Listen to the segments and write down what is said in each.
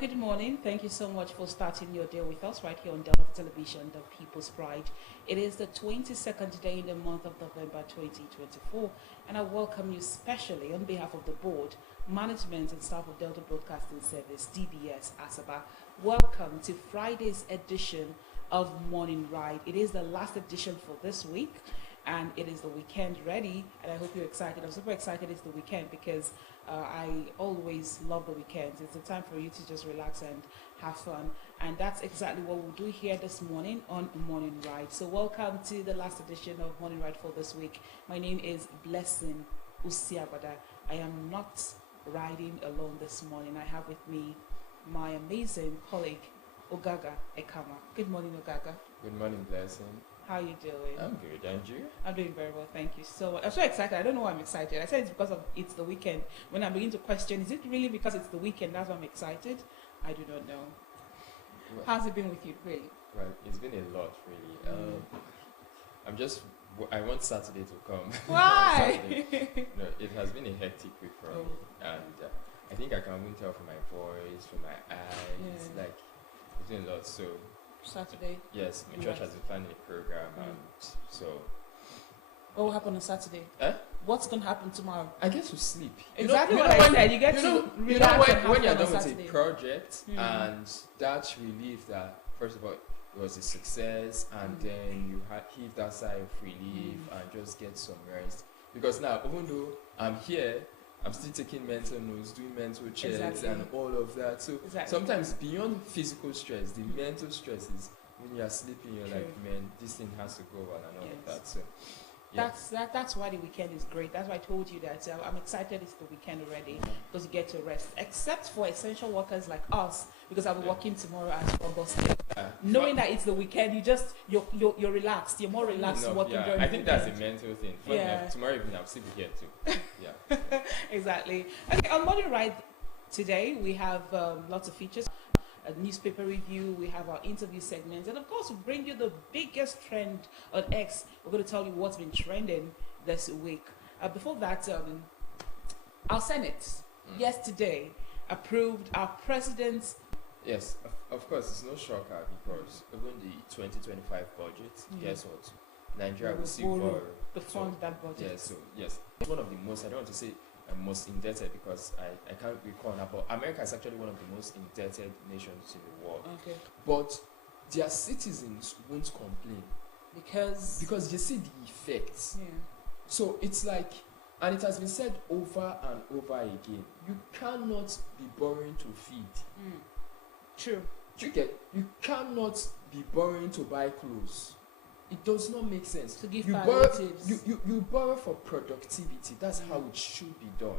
good morning. Thank you so much for starting your day with us right here on Delta Television, the People's Pride. It is the 22nd day in the month of November 2024, and I welcome you specially on behalf of the board, management, and staff of Delta Broadcasting Service, DBS Asaba. Welcome to Friday's edition of Morning Ride. It is the last edition for this week, and it is the weekend ready, and I hope you're excited. I'm super excited it's the weekend because I always love the weekends. It's a time for you to just relax and have fun, and that's exactly what we'll do here this morning on Morning Ride. So welcome to the last edition of Morning Ride for this week. My name is Blessing Usiabada. I am not riding alone this morning. I have with me my amazing colleague, Ogaga Ekama. Good morning, Ogaga. Good morning, Blessing. How are you doing? I'm good, and you? I'm doing very well, thank you so much. I'm so excited. I don't know why I'm excited. I said it's because of it's the weekend. When I begin to question, is it really because it's the weekend that's why I'm excited? I do not know. Well, How's it been with you, really? well, it's been a lot, really. I want Saturday to come. Why? No, it has been a hectic week for me, and I think I can even tell from my voice, from my eyes, Yeah. like it's been a lot. So Saturday. yes, my church has been planning a program, and so What will happen on Saturday? Eh? What's going to happen tomorrow? I get to sleep. Exactly what I said. You get to relax and have when you're fun on done with Saturday. a project Mm. and that relief that first of all it was a success, and then you heave that sigh of relief and just get some rest. Because now, even though I'm here, I'm still taking mental notes, doing mental checks, Exactly. and all of that. So Exactly. sometimes beyond physical stress, the mental stress is when you're sleeping, you're True. like, man, this thing has to go on and all of Yes. that. So yeah. That's why the weekend is great. That's why I told you that I'm excited it's the weekend already because you get to rest. Except for essential workers like us, because I'll be working tomorrow as well. But still, knowing that it's the weekend, you're relaxed. You're more relaxed working during I the think that's a weekend. mental thing. Funny Yeah. enough, tomorrow evening I'll still be here too. Yeah. Exactly. Okay, on Morning Ride today, we have lots of features. A newspaper review, we have our interview segments, and of course we bring you the biggest trend on X. We're going to tell you what's been trending this week. Before that, our Senate yesterday approved our president's Yes, of course, it's no shocker because even the 2025 budget, guess what? Nigeria will still borrow to fund that budget. Yeah, so yes, it's one of the most, I don't want to say most indebted because I can't recall now, but America is actually one of the most indebted nations in the world. Okay. But their citizens won't complain Because they see the effects. yeah. So it's like, and it has been said over and over again, you cannot be borrowing to feed. True. You cannot be borrowing to buy clothes. It does not make sense. To give you borrow, palliatives. you borrow for productivity. That's how it should be done.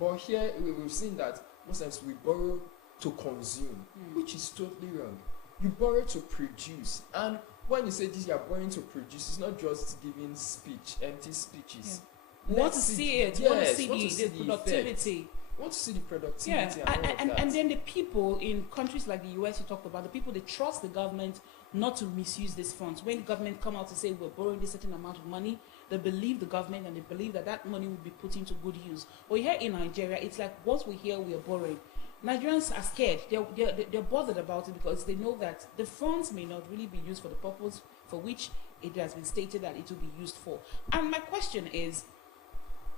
But here we've seen that most times we borrow to consume, which is totally wrong. You borrow to produce, and when you say this, you are borrowing to produce. It's not just giving speech, empty speeches. We want to see it. We want to see want to the see the productivity. We want to see the productivity. Yeah, and all of that. and then the people in countries like the US you talked about, the people, they trust the government not to misuse these funds. When the government come out to say we're borrowing this certain amount of money, they believe the government and they believe that that money will be put into good use. But here in Nigeria, it's like once we hear we are borrowing, Nigerians are scared. They're bothered about it because they know that the funds may not really be used for the purpose for which it has been stated that it will be used for. And my question is,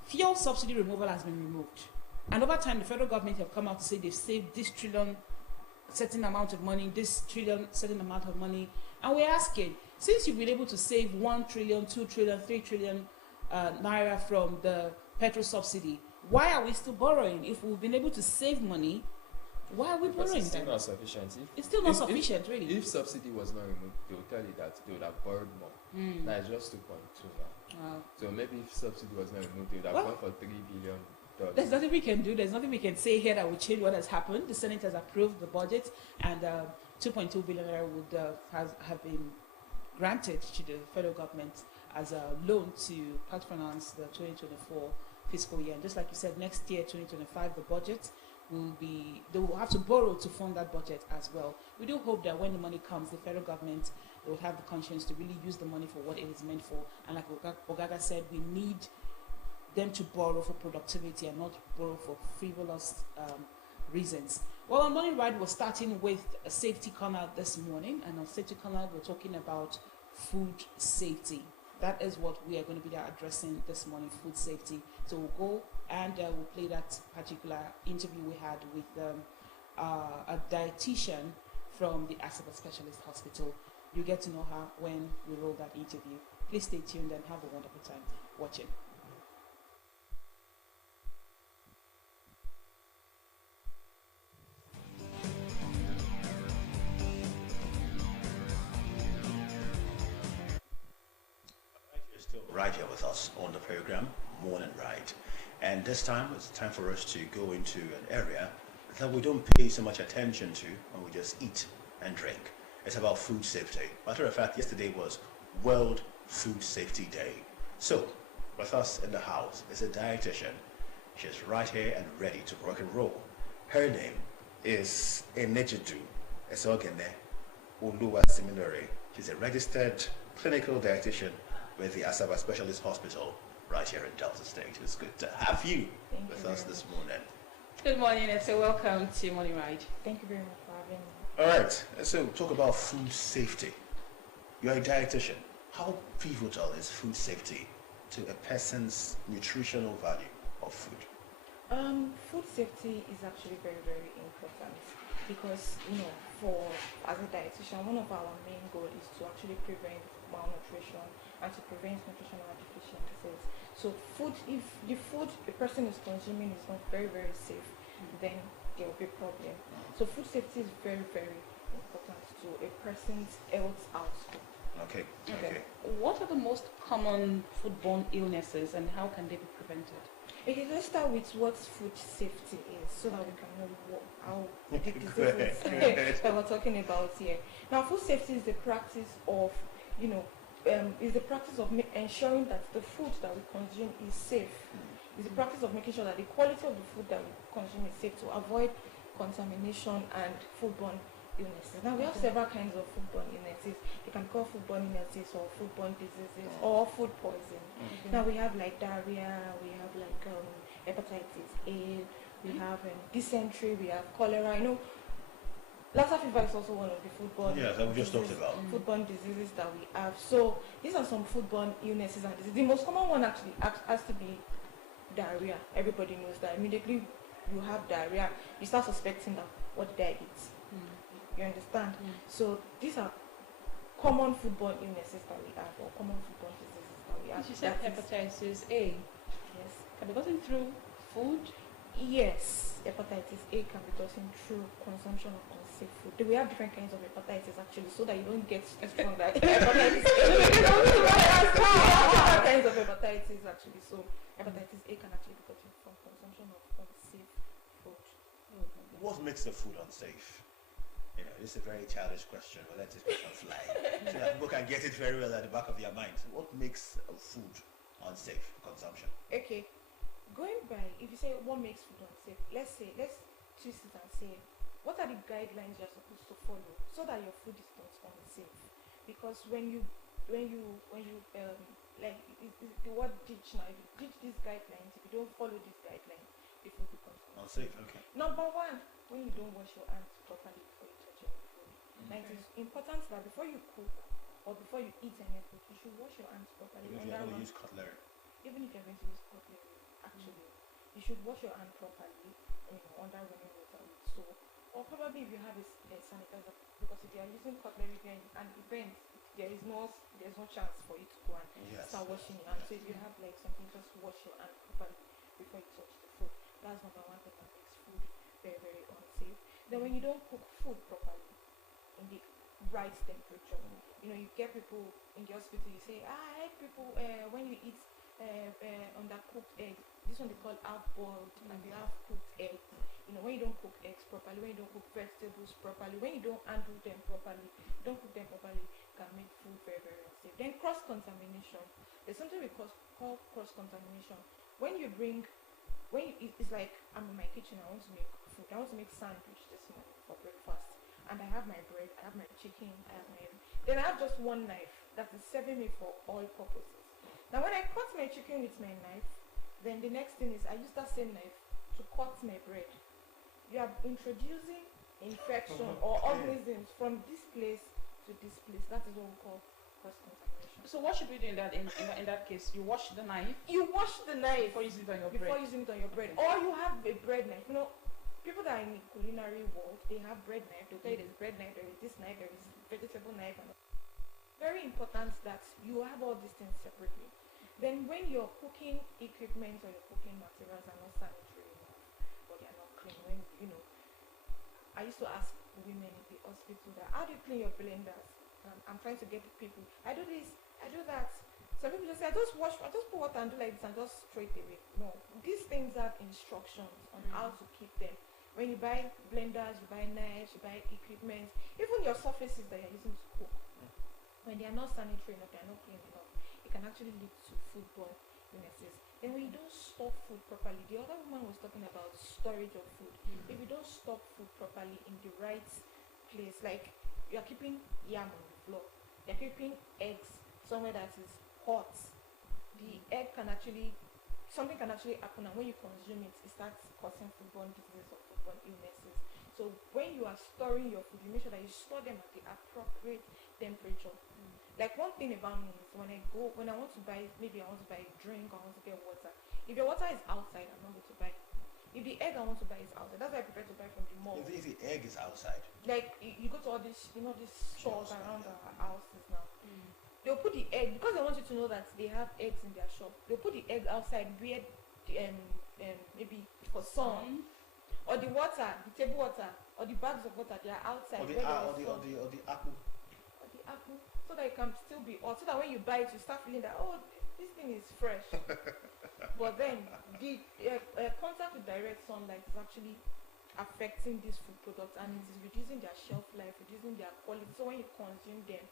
fuel subsidy removal has been removed. And over time, the federal government have come out to say they've saved this trillion, certain amount of money, this trillion, certain amount of money. And we're asking, since you've been able to save 1 trillion, 2 trillion, 3 trillion naira from the petrol subsidy, why are we still borrowing? If we've been able to save money, why are we Because borrowing it's still then? not sufficient. It's still not sufficient, really. If subsidy was not removed, they will tell you that they would have borrowed more. Now it's just 2.2 now. Wow. So maybe if subsidy was not removed, they would have Well, gone for $3 billion. There's nothing we can do. There's nothing we can say here that will change what has happened. The Senate has approved the budget, and 2.2 billion naira would have been granted to the federal government as a loan to part finance the 2024 fiscal year. And just like you said, next year, 2025, the budget they will have to borrow to fund that budget as well. We do hope that when the money comes, the federal government will have the conscience to really use the money for what it is meant for. And like Ogaga said, we need them to borrow for productivity and not borrow for frivolous reasons. Well, on Morning Ride, we're starting with a safety corner this morning, and on safety corner, we're talking about food safety. That is what we are going to be addressing this morning, food safety. So we'll go and we'll play that particular interview we had with a dietitian from the Asaba Specialist Hospital. You get to know her when we roll that interview. Please stay tuned and have a wonderful time watching. Right here with us on the program, Morning Ride. And this time, it's time for us to go into an area that we don't pay so much attention to when we just eat and drink. It's about food safety. Matter of fact, yesterday was World Food Safety Day. So, with us in the house is a dietitian. She's right here and ready to rock and roll. Her name is Enejidu Esogene Uluwa Seminary. She's a registered clinical dietitian with the Asaba Specialist Hospital right here in Delta State. It's good to have you with us this morning. Good morning, and so welcome to Morning Ride. Thank you very much for having me. All right, so talk about food safety. You're a dietitian. How pivotal is food safety to a person's nutritional value of food? Food safety is actually very, very important because, as a dietitian, one of our main goals is to actually prevent malnutrition and to prevent nutritional deficiencies. So if the food a person is consuming is not very, very safe, then there will be a problem. So food safety is very, very important to a person's health outcome. Okay. What are the most common foodborne illnesses and how can they be prevented? Okay, let's start with what food safety is so that we can know how the diseases that we're talking about here. Now, food safety is the practice of, ensuring that the food that we consume is safe. It's the practice of making sure that the quality of the food that we consume is safe to avoid contamination and foodborne illnesses. Now, we have several kinds of foodborne illnesses. You can call foodborne illnesses or foodborne diseases or food poisoning. Now, we have like diarrhea, we have like hepatitis A, we have dysentery, we have cholera. Lassa fever is also one of the foodborne that we just talked about. Foodborne diseases that we have. So these are some foodborne illnesses and diseases. The most common one actually has to be diarrhea. Everybody knows that. Immediately you have diarrhea, you start suspecting that what did I eat? You understand? So these are common foodborne illnesses that we have, or common foodborne diseases that we have. You said hepatitis A. Yes. Can be gotten through food? Yes, hepatitis A can be gotten through consumption of unsafe food. We have different kinds of hepatitis actually, so that you don't get strong like hepatitis A. Different kinds of hepatitis actually. So hepatitis A can actually be gotten from consumption of unsafe food. What makes the food unsafe? This is a very childish question, but let this question fly. So that people can get it very well at the back of their mind. What makes a food unsafe for consumption? Okay. Going by, if you say what makes food unsafe, let's twist it and say, what are the guidelines you're supposed to follow so that your food is not unsafe? Because when you like the word ditch now, if you ditch these guidelines, if you don't follow these guidelines, the food becomes Unsafe, okay. Number one, when you don't wash your hands properly before you touch any food. Now it is important that before you cook or before you eat any food, you should wash your hands properly. Even if you're going to use cutlery. Even if you're going to use cutlery, actually, you should wash your hand properly, under running water with soap. Or probably if you have a sanitizer, because if you are using cutlery during an event, there's no chance for you to go and start washing your hands. So if you have like something, just wash your hand properly before you touch the food. That's number one thing that makes food very, very unsafe. Then when you don't cook food properly in the right temperature, you get people in the hospital, you say, I like people when you eat undercooked eggs. This one they call half-boiled and the half-cooked eggs. When you don't cook eggs properly, when you don't cook vegetables properly, when you don't handle them properly, can make food very, very unsafe. Then cross-contamination. There's something we call cross-contamination. It's like I'm in my kitchen, I want to make food, I want to make sandwich this morning for breakfast, and I have my bread, I have my chicken, then I have just one knife that is serving me for all purposes. Now when I cut my chicken with my knife, then the next thing is I use that same knife to cut my bread. you are introducing infection or organisms from this place to this place. That is what we call cross contamination. So what should we do in that case? You wash the knife You wash the knife before using it on your before bread. using it on your bread, or you have a bread knife. You know, people that are in the culinary world, they have bread knife. They'll tell you there's bread knife, there is this knife, there is vegetable knife. And very important that you have all these things separately. Then when your cooking equipment or your cooking materials are not sanitary enough, or they are not clean, when you know, I used to ask women in the hospital that how do you clean your blenders? I'm trying to get the people. I do this, I do that. Some people just say, I just put water and do like this and just throw it away. No, these things have instructions on how to keep them. When you buy blenders, you buy knives, you buy equipment, even your surfaces that you're using to cook, when they are not sanitary enough, they are not clean enough, it can actually lead to foodborne illnesses. Then when you don't store food properly, the other woman was talking about storage of food. If you don't store food properly in the right place, like you are keeping yam on the floor, you're keeping eggs somewhere that is hot, the egg can actually, something can actually happen, and when you consume it, it starts causing foodborne diseases or foodborne illnesses. So when you are storing your food, you make sure that you store them at the appropriate temperature. Like one thing about me is when I want to buy, maybe I want to buy a drink, I want to get water. If your water is outside, I'm not going to buy. If the egg I want to buy is outside, that's why I prefer to buy from the mall. If the egg is outside, Like you go to all these, these stores around our houses now. They'll put the egg because they want you to know that they have eggs in their shop. They'll put the egg outside where maybe for sun, or the water, the table water, or the bags of water, they are outside. or the apple. Or the apple, so that it can still be hot. So that when you buy it, you start feeling that this thing is fresh. But then the contact with direct sunlight is actually affecting these food products, and it is reducing their shelf life, reducing their quality. So when you consume them,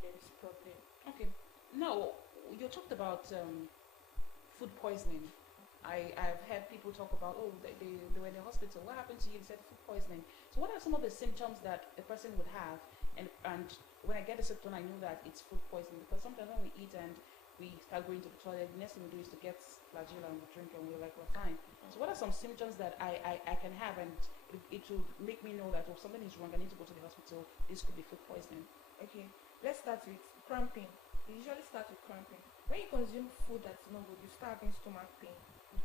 there is problem. Okay. Now, you talked about food poisoning. I've heard people talk about, they were in the hospital. What happened to you? They said food poisoning. So what are some of the symptoms that a person would have? And when I get a symptom, I know that it's food poisoning, because sometimes when we eat and we start going to the toilet, the next thing we do is to get flagyl and we drink and we're like, we're fine. So what are some symptoms that I can have, and it will make me know that something is wrong, I need to go to the hospital, this could be food poisoning? Okay, let's start with cramping. You usually start with cramping. When you consume food that's not good, you start having stomach pain.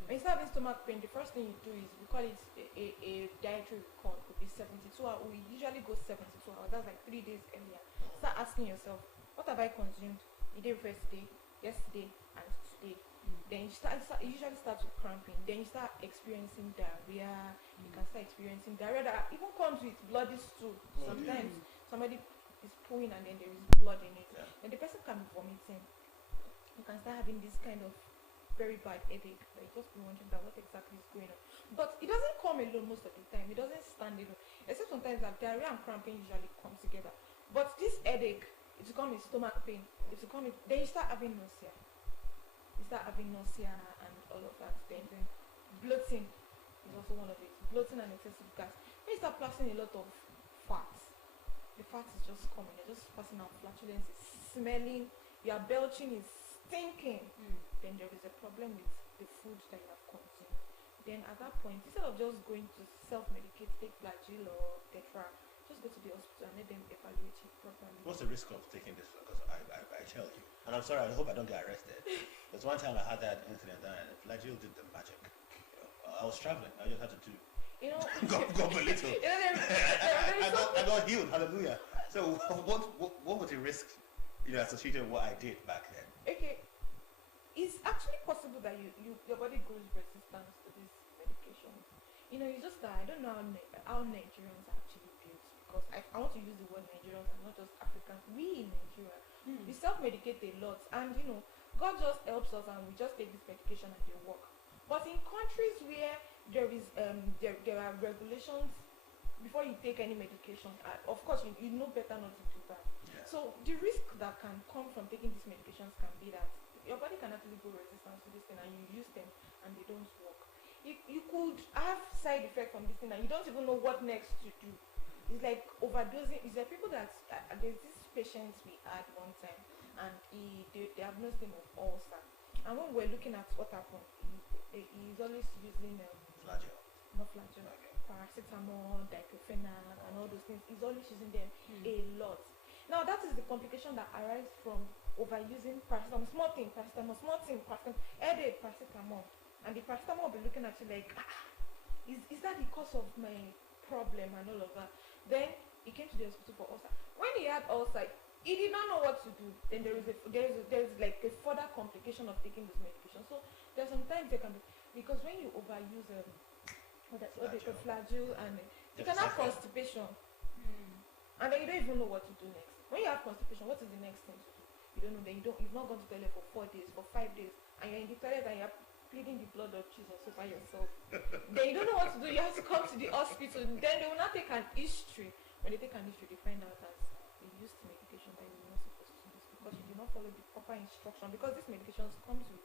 When you start having stomach pain, the first thing you do is, we call it a dietary recall. It could be 72 hours. We usually go 72 hours. That's like 3 days earlier. Start asking yourself, what have I consumed the day before yesterday, yesterday, and today? Then you usually start with cramping. Then you start experiencing diarrhea. You can start experiencing diarrhea that even comes with bloody stool. Sometimes somebody is pooing and then there is blood in it. Yeah. Then the person can be vomiting. You can start having this kind of very bad headache. That you just be wondering that what exactly is going on. But it doesn't come alone most of the time. It doesn't stand alone. Except sometimes that diarrhea and cramping usually come together. But this headache, it will come with stomach pain. It will come with, then you start having nausea. You start having nausea and all of that. Then bloating is also one of it. Bloating and excessive gas. When you start passing a lot of fat, the fat is just coming. You're just passing out flatulence, it's smelling, you are belching, is stinking. Then there is a problem with the food that you have consumed. Then at that point, instead of just going to self-medicate, take flagyl or tetra, just go to the hospital and let them evaluate you properly. What's the risk of taking this? Because I tell you, and I'm sorry, I hope I don't get arrested. There's one time I had that incident and flagyl did the magic. I was traveling, I just had to do. Go a little. I got healed, hallelujah. So what was the risk, associated with what I did back then? Okay, it's actually possible that your body grows resistance to this medication. It's just that I don't know how Nigerians are actually built, because I want to use the word Nigerians and not just Africans. We in Nigeria, we self-medicate a lot, and God just helps us and we just take this medication and they work. But in countries where there are regulations before you take any medication, of course you know better not to do that. Yeah. So the risk that can come from taking these medications can be that your body can actually grow resistance to this thing, and you use them and they don't work. You could have side effects from this thing and you don't even know what next to do. It's like overdosing. It's like people that there's this patient we had one time, and they diagnosed him with ulcer. And when we're looking at what happened, he's always using Flagyl. not flagyl. Okay. paracetamol, diclofenac, and all those things. He's always using them a lot. Now that is the complication that arises from overusing paracetamol. Small thing, paracetamol, headache, paracetamol, and the paracetamol will be looking at you like, is that the cause of my problem and all of that? Then he came to the hospital for ulcer. When he had ulcer, he did not know what to do. Then there is like a further complication of taking this medication. So there's sometimes there can be, because when you overuse flagyl, and you can have constipation, and then you don't even know what to do next. When you have constipation, what is the next thing to do? You don't know. Then you've not gone to the toilet for 4 days, for 5 days, and you're in the toilet and you're pleading the blood of Jesus over yourself. Then you don't know what to do. You have to come to the hospital. Then they will not take an history. When they take an history, they find out that they used medication that you're not supposed to use because you did not follow the proper instruction. Because this medication comes with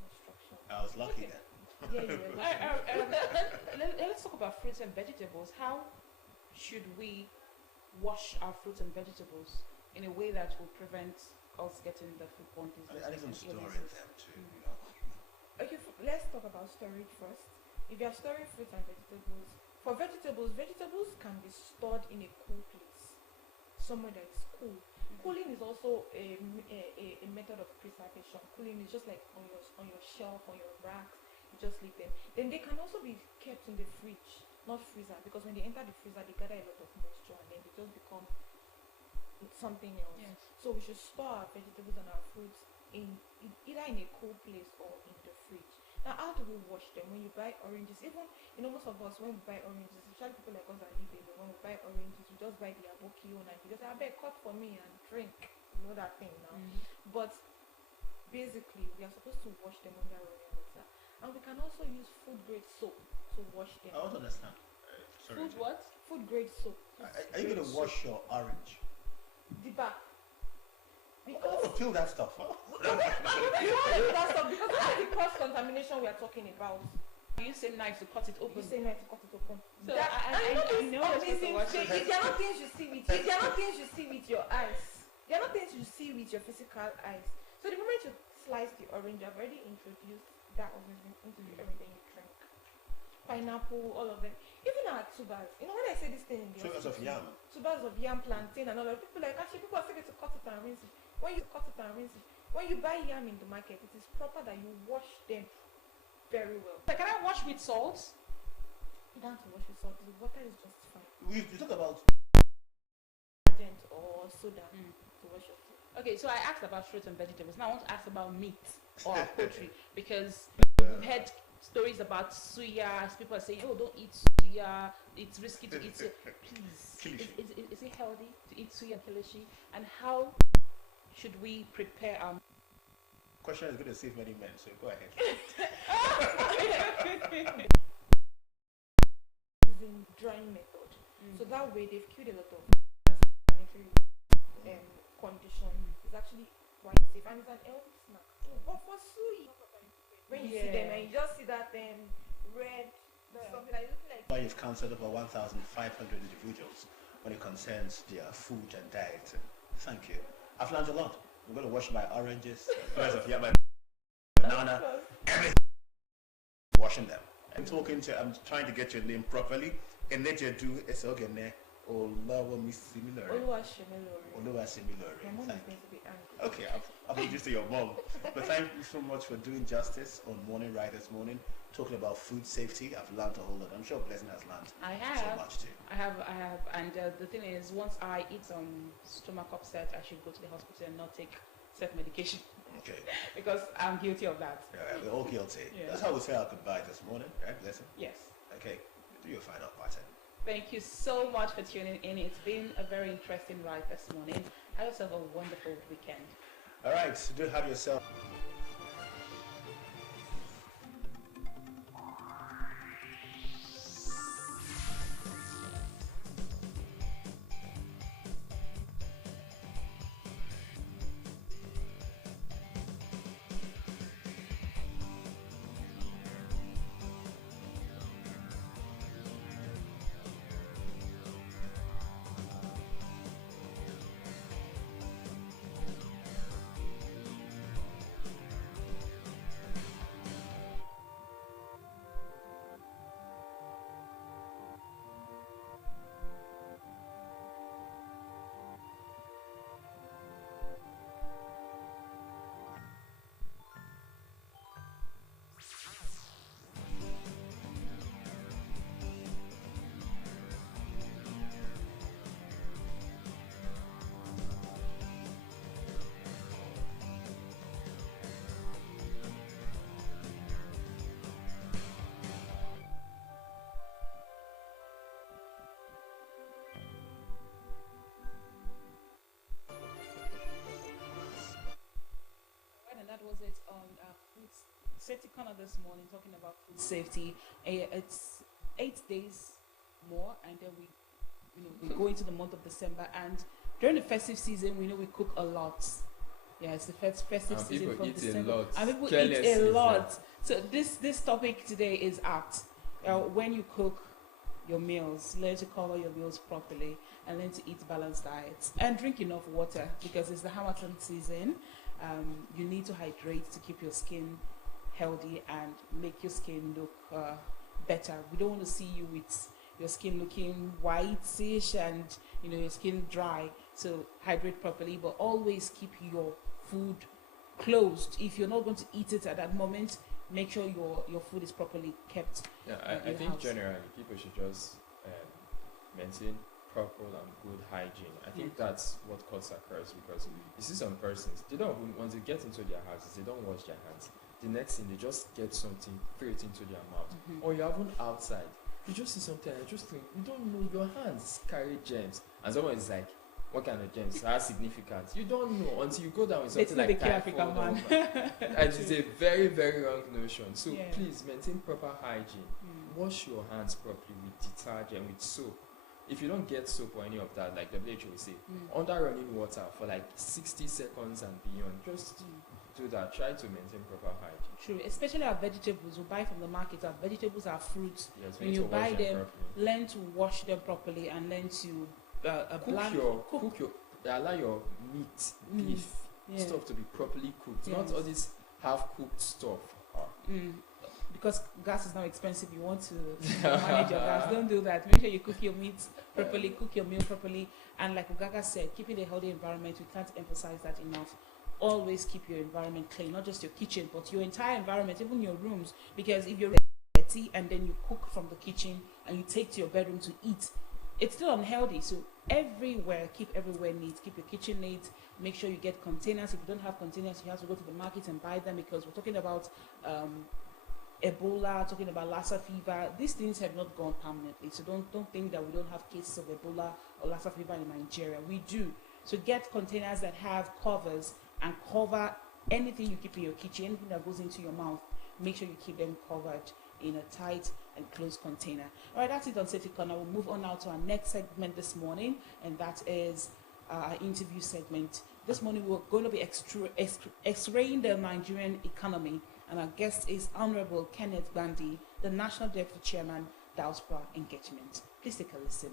instruction. I was lucky then. Yeah, you were lucky. Let's talk about fruits and vegetables. How should we wash our fruits and vegetables in a way that will prevent us getting the foodborne diseases? And even and storing illnesses? them too. You know. Okay, let's talk about storage first. If you are storing fruits and vegetables, for vegetables can be stored in a cool place, somewhere that is cool. Cooling is also a method of preservation. Cooling is just like on your shelf, on your racks. You just leave them. Then they can also be kept in the fridge, not freezer, because when they enter the freezer, they gather a lot of moisture and then they just become something else. Yes. So we should store our vegetables and our fruits either in a cool place or in the fridge. Now, how do we wash them? When you buy oranges, even most of us, when we buy oranges, especially people like us that live alone, when we buy oranges, we just buy the aboki and we just say, I beg, cut for me and drink. You know that thing now. But basically, we are supposed to wash them under running water, and we can also use food grade soap to wash them. I don't understand. Sorry. Food what? Food grade soap. Are you going to wash your orange? The back. I want to peel that stuff. You want to do that stuff because that's the cross contamination we are talking about. You say knife to cut it open. You say knife to cut it open. So I know it's supposed to wash it. They are not things you see with. They are not things you see with your eyes. They are not things you see with your physical eyes. So the moment you slice the orange, I've already introduced that orange into the orange, then you drink. Pineapple, all of them. Even our tubers. When I say this thing in the Tubers of yam. Tubers of yam, plantain, and all of people like actually people are saying to cut it and rinse it. When you cut it and rinse it, when you buy yam in the market, it is proper that you wash them very well. Can I wash with salt? You don't have to wash with salt. The water is just fine. We talk about Detergent or soda to wash your food. Okay, so I asked about fruits and vegetables. Now I want to ask about meat or poultry because we've heard stories about suya. People are saying, "Oh, don't eat suya. It's risky to eat suya." Please, is it healthy to eat suya and kilishi? And how should we prepare our question is going to save many men, so go ahead. Using drying method, so that way they've killed a lot of sanitary condition. It's actually quite safe and it's an healthy snack. But for suya, when you see them and you just see that red something like looking like. Why you've counseled over 1,500 individuals when it concerns their food and diet. Thank you. I've learned a lot. I'm going to wash my oranges, because of my banana, everything. Washing them. I'm trying to get your name properly. And let you do it's okay. Oluwasimilore. Oluwasimilore. My mom is Thank going to be angry. Okay, I've introduced to your mom. But thank you so much for doing justice on Morning Right this morning, talking about food safety. I've learned a whole lot. I'm sure Blessing has learned I so have. much too. I have, and the thing is, once I eat some stomach upset, I should go to the hospital and not take self-medication Okay. because I'm guilty of that. Yeah, we're all guilty. Yeah. That's how we say our goodbye this morning, right, Blessing? Yes. Okay, do your final pattern. Thank you so much for tuning in. It's been a very interesting ride this morning. Have yourself a wonderful weekend. All right, so do have yourself. Safety Corner this morning talking about food safety. It's 8 days more, and then we go into the month of December. And during the festive season, we know we cook a lot. Yeah, it's the festive And season people from eat December, a lot. and people Careless eat a season. lot. So this topic today is apt. When you cook your meals, learn to cover your meals properly, and learn to eat balanced diets and drink enough water, because it's the Hamilton season. You need to hydrate to keep your skin healthy and make your skin look better. We don't want to see you with your skin looking whitish and your skin dry. So hydrate properly, but always keep your food closed. If you're not going to eat it at that moment, make sure your food is properly kept. Yeah, in I the think house. generally people should just maintain proper and good hygiene. I think that's what cuts across, because you see some persons, they don't even, once they get into their houses, they don't wash their hands. The next thing, they just get something, throw it into their mouth. Or you're even outside, you just see something and just think, you don't know your hands carry germs. And someone is like, what kind of germs? How significant? You don't know until you go down with something like typhoid. And it's a very, very wrong notion. So please maintain proper hygiene. Wash your hands properly with detergent, with soap. If you don't get soap or any of that, like WHO will say, under running water for like 60 seconds and beyond, just do that. Try to maintain proper hygiene. True, especially our vegetables we buy from the market. Our vegetables are fruits. Yes, we When need you to wash buy them, properly. learn to wash them properly and learn to allow your meat, beef, stuff to be properly cooked. Not all this half-cooked stuff. Because gas is now expensive, you want to manage your gas. Don't do that. Make sure you cook your meat properly, cook your meal properly. And like Ugaga said, keeping a healthy environment, we can't emphasize that enough. Always keep your environment clean, not just your kitchen, but your entire environment, even your rooms. Because if you're dirty and then you cook from the kitchen and you take to your bedroom to eat, it's still unhealthy. So keep everywhere neat. Keep your kitchen neat. Make sure you get containers. If you don't have containers, you have to go to the market and buy them, because we're talking about Ebola, talking about Lassa fever. These things have not gone permanently. So don't think that we don't have cases of Ebola or Lassa fever in Nigeria. We do. So get containers that have covers and cover anything you keep in your kitchen, anything that goes into your mouth. Make sure you keep them covered in a tight and closed container. All right, that's it on Safety Corner. We'll move on now to our next segment this morning, and that is our interview segment. This morning we're going to be x-raying the Nigerian economy, and our guest is Honorable Kenneth Gbandi, the National Deputy Chairman, Diaspora Engagement. Please take a listen.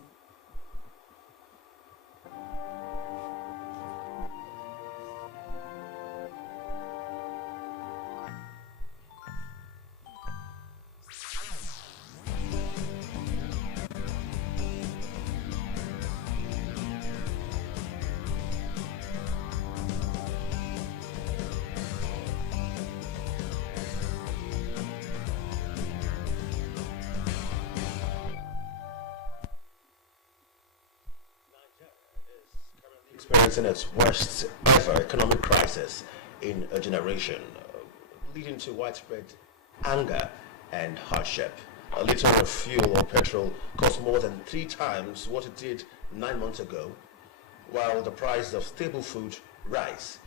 Experiencing its worst ever economic crisis in a generation, leading to widespread anger and hardship. A liter of fuel or petrol costs more than 3 times what it did 9 months ago, while the price of staple food, rice,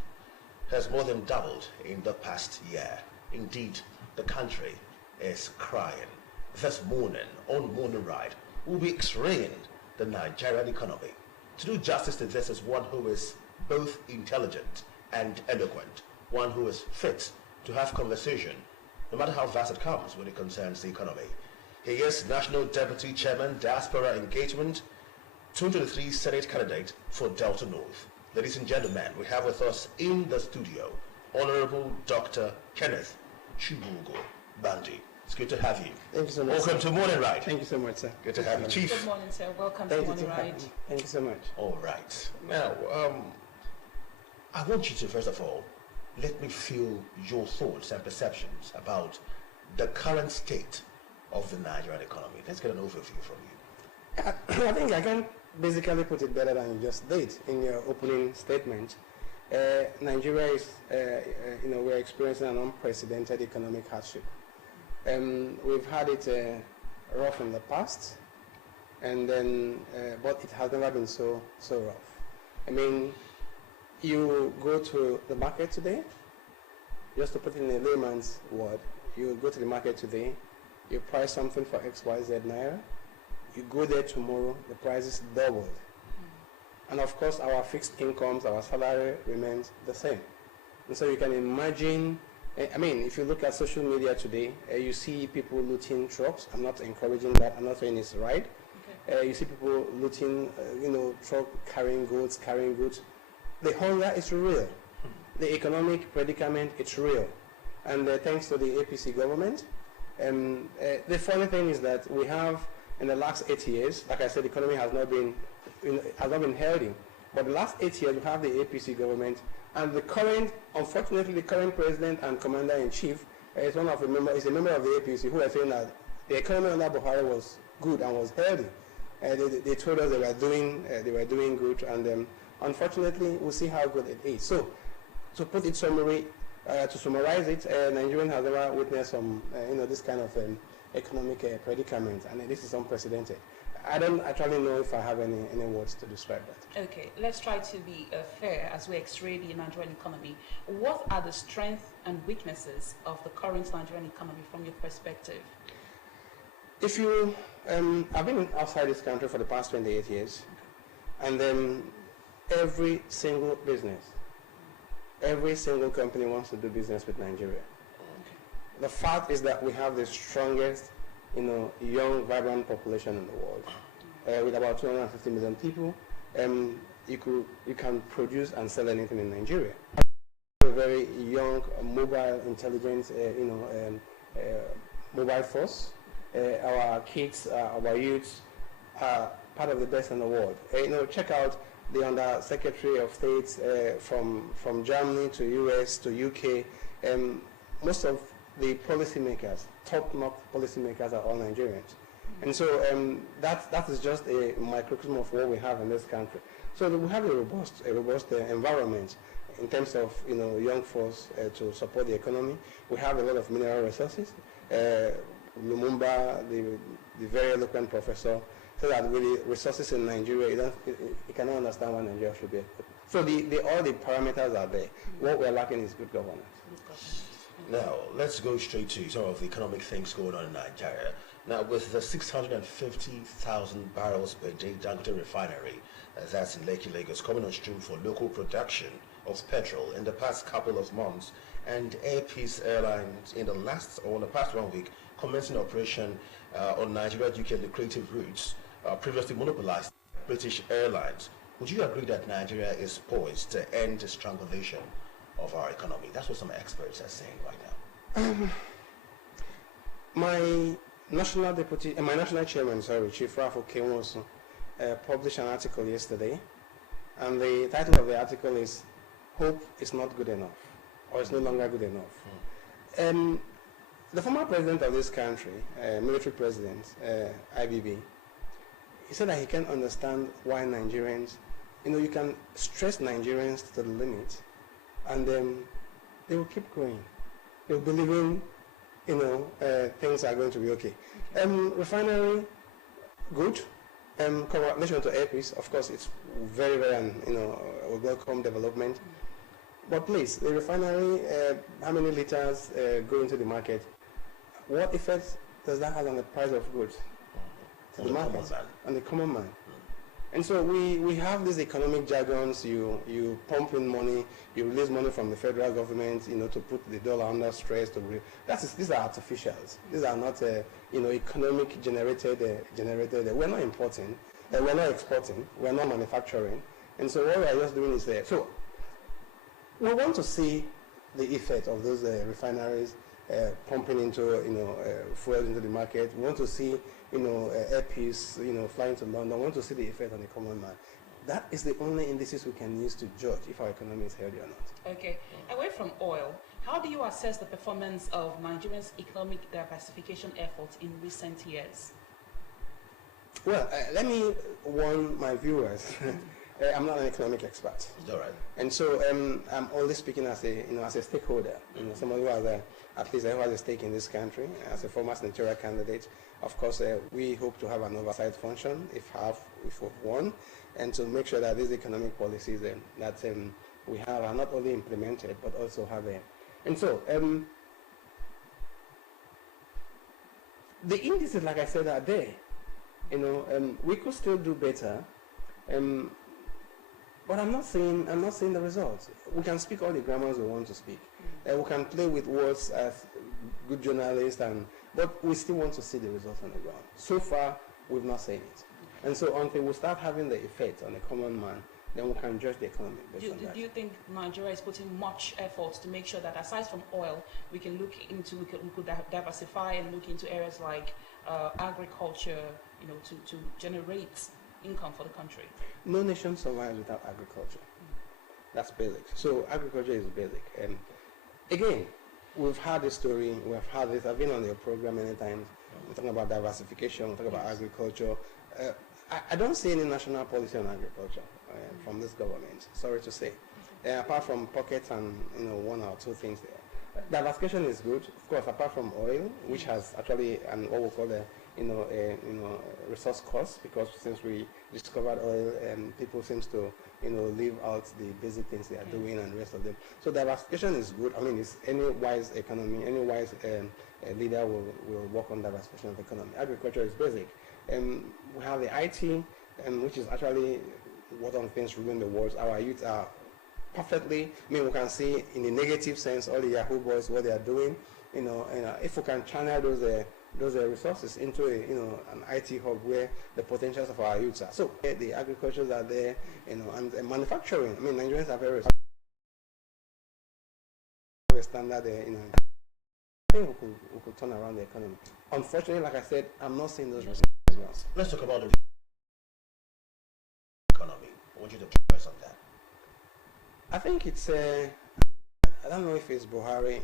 has more than doubled in the past year. Indeed, the country is crying. This morning, on Morning Ride, we'll be x-raying the Nigerian economy. To do justice to this is one who is both intelligent and eloquent, one who is fit to have conversation, no matter how vast it comes when it concerns the economy. He is National Deputy Chairman, Diaspora Engagement, 2023 Senate candidate for Delta North. Ladies and gentlemen, we have with us in the studio Honorable Dr. Kenneth Chibugo Gbandi. It's good to have you. Thank you so much. Welcome sir. to Morning Ride. Thank you so much, sir. Good to have you, Chief. Good morning, sir. Welcome Thank to you, Morning Ride. Thank you so much. All right. Now, I want you to, first of all, let me feel your thoughts and perceptions about the current state of the Nigerian economy. Let's get an overview from you. I think I can basically put it better than you just did in your opening statement. Nigeria is, we're experiencing an unprecedented economic hardship. We've had it rough in the past, and then, but it has never been so rough. I mean, you go to the market today, just to put it in a layman's word, you go to the market today, you price something for XYZ naira, you go there tomorrow, the price is doubled. And of course, our fixed incomes, our salary remains the same. And so you can imagine, I mean, if you look at social media today, you see people looting trucks. I'm not encouraging that. I'm not saying it's right. Okay. You see people looting, truck carrying goods. The hunger is real. The economic predicament, it's real. And thanks to the APC government, the funny thing is that we have, in the last 8 years, like I said, the economy has not been healthy. But the last 8 years, we have the APC government, and unfortunately, the current president and commander-in-chief is a member of the APC who are saying that the economy under Buhari was good and was healthy. They told us they were doing good, and unfortunately, we'll see how good it is. So, to put it to summarize it, Nigeria has never witnessed some, this kind of economic predicament, and this is unprecedented. I don't actually know if I have any words to describe that. Okay, let's try to be fair as we x-ray the Nigerian economy. What are the strengths and weaknesses of the current Nigerian economy from your perspective? If you, I've been outside this country for the past 28 years, and every single business, every single company wants to do business with Nigeria. Okay. The fact is that we have the strongest, young, vibrant population in the world. With about 250 million people, you can produce and sell anything in Nigeria. A very young, mobile, intelligent, mobile force. Our kids, our youths are part of the best in the world. Check out the Under Secretary of State from Germany to US to UK. Most of the policymakers, top-notch policymakers, are all Nigerians. And so that is just a microcosm of what we have in this country. So we have a robust environment in terms of young force to support the economy. We have a lot of mineral resources. Lumumba, the very eloquent professor, said that with the resources in Nigeria, you cannot understand why Nigeria should be. So all the parameters are there. What we're lacking is good governance. Now, let's go straight to some of the economic things going on in Nigeria. Now, with the 650,000 barrels per day Dangote refinery, that's in Lekki, Lagos, coming on stream for local production of petrol in the past couple of months, and Air Peace Airlines in the past 1 week commencing operation on Nigeria-UK lucrative routes, previously monopolized British Airlines. Would you agree that Nigeria is poised to end the strangulation of our economy? That's what some experts are saying right now. My national chairman, Chief Rafo Kemoso, published an article yesterday, and the title of the article is "Hope is not good enough," or "It's no longer good enough." The former president of this country, military president, IBB, he said that he can't understand why Nigerians, you can stress Nigerians to the limit, and they will keep going. They will believe in, things are going to be okay. Refinery, good. Congratulations to Air Peace. Of course, it's very, very, a welcome development. But please, the refinery, how many liters go into the market? What effect does that have on the price of goods? To the market, on the common man. And so we have these economic jargons. You pump in money, you release money from the federal government, to put the dollar under stress. These are artificials. These are not, economic generated. We're not importing, we're not exporting, we're not manufacturing. And so what we are just doing is there. So we want to see the effect of those refineries pumping into, fuel into the market. We want to see, Air Peace, flying to London. We want to see the effect on the common man. That is the only indices we can use to judge if our economy is healthy or not. Okay. Away from oil, how do you assess the performance of Nigeria's economic diversification efforts in recent years? Well, let me warn my viewers. I'm not an economic expert. All right. And so I'm only speaking as a stakeholder, someone who has at least who has a stake in this country. As a former senatorial candidate, of course, we hope to have an oversight function, if we've won, and to make sure that these economic policies that we have are not only implemented, but also have And so the indices, like I said, are there. You know, we could still do better. But I'm not saying the results. We can speak all the grammars we want to speak. We can play with words as good journalists, but we still want to see the results on the ground. So far, we've not seen it. And so until we start having the effect on the common man, then we can judge the economy based on that. Do you think Nigeria is putting much effort to make sure that aside from oil, we could diversify and look into areas like agriculture, you know, to generate income for the country? No nation survives without agriculture. That's basic. So agriculture is basic. And again, we've had this story, we've had this, I've been on your program many times. We're talking about diversification, we're talking about agriculture. I don't see any national policy on agriculture from this government, sorry to say. Apart from pockets and, you know, one or two things there. Diversification is good, of course, apart from oil, which has actually what we call resource costs, because since we discovered oil, people seems to, you know, leave out the basic things they are doing and the rest of them. So diversification is good. I mean, it's any wise economy, any wise leader will work on diversification of the economy. Agriculture is basic. We have the IT, which is actually one of the things ruling the world. Our youth are perfectly, I mean, we can see in the negative sense all the Yahoo boys, what they are doing. You know, if we can channel those resources into an IT hub where the potentials of our youths are. So the agricultures are there, you know, and manufacturing. I mean, Nigerians are very standard, you know. I think we could turn around the economy. Unfortunately, like I said, I'm not seeing those results as well. Let's talk about the economy. I want you to press on that. I think it's, I don't know if it's Buhari,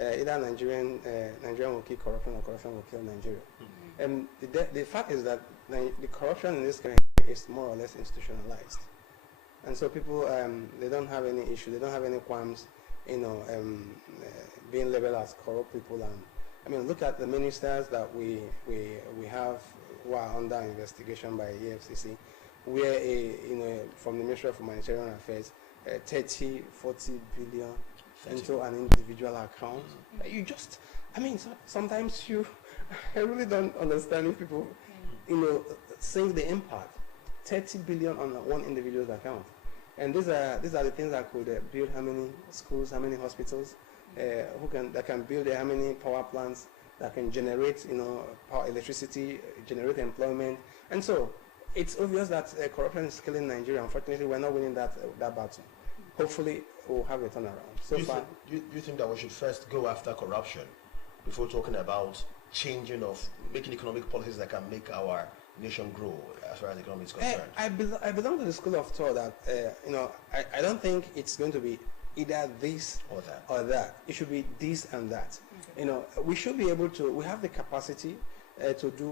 either Nigerian will kill corruption or corruption will kill Nigeria. And the fact is that the corruption in this country is more or less institutionalized. And so people, they don't have any issue, they don't have any qualms, you know, being labeled as corrupt people. And I mean, look at the ministers that we have who are under investigation by EFCC, where from the Ministry of Humanitarian Affairs, 30, 40 billion into an individual account. You just, I mean, sometimes I really don't understand if people, you know, seeing the impact. 30 billion on one individual's account. And these are the things that could build how many schools, how many hospitals, that can build how many power plants that can generate, you know, power, electricity, generate employment. And so it's obvious that corruption is killing Nigeria. Unfortunately, we're not winning that battle. Hopefully, we'll have a turnaround. So far, do you think that we should first go after corruption before talking about making economic policies that can make our nation grow as far as the economy is concerned? I belong to the school of thought that I don't think it's going to be either this or that. It should be this and that. You know, we should be able to. We have the capacity to do